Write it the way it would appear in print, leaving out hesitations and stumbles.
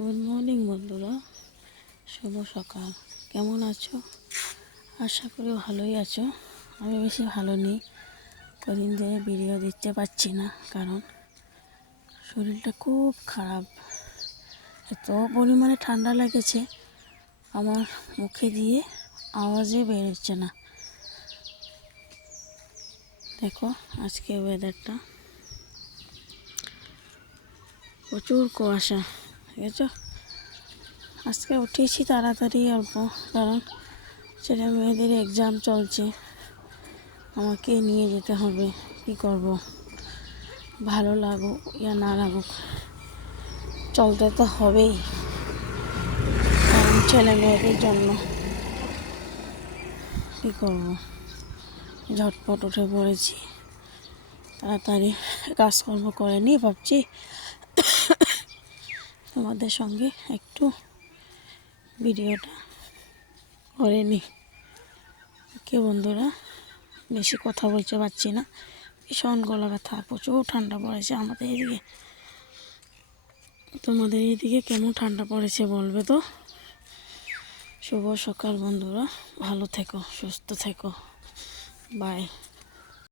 Good morning বন্ধুরা, শুভ সকাল। কেমন আছো? আশা করি ভালোই আছো। আমি বেশি ভালো নেই, কদিন ধরে ভিডিও দিতে পারছি না, কারণ শরীরটা খুব খারাপ। এত পরিমাণে ঠান্ডা লেগেছে, আমার মুখে দিয়ে আওয়াজে বেরোচ্ছে না। দেখো আজকে ওয়েদারটা প্রচুর কুয়াশা, দেখেছো? আজকে উঠেছি তাড়াতাড়ি অল্প, কারণ ছেলে মেয়েদের এক্সাম চলছে, আমাকে নিয়ে যেতে হবে। কি করব, ভালো লাগুক ইয়া না লাগুক চলতে তো হবেই, কারণ ছেলে মেয়েদের জন্য। কী করব, ঝটপট উঠে পড়েছি, তাড়াতাড়ি কাজকর্ম করে নিয়ে ভাবছি তোমাদের সঙ্গে একটু ভিডিওটা করে নিই। কে বন্ধুরা, বেশি কথা বলতে পারছি না, ভীষণ গলা ব্যথা, প্রচুর ঠান্ডা পড়েছে আমাদের এদিকে। তোমাদের এদিকে কেমন ঠান্ডা পড়েছে বলবে তো। শুভ সকাল বন্ধুরা, ভালো থেকো, সুস্থ থেকো, বাই।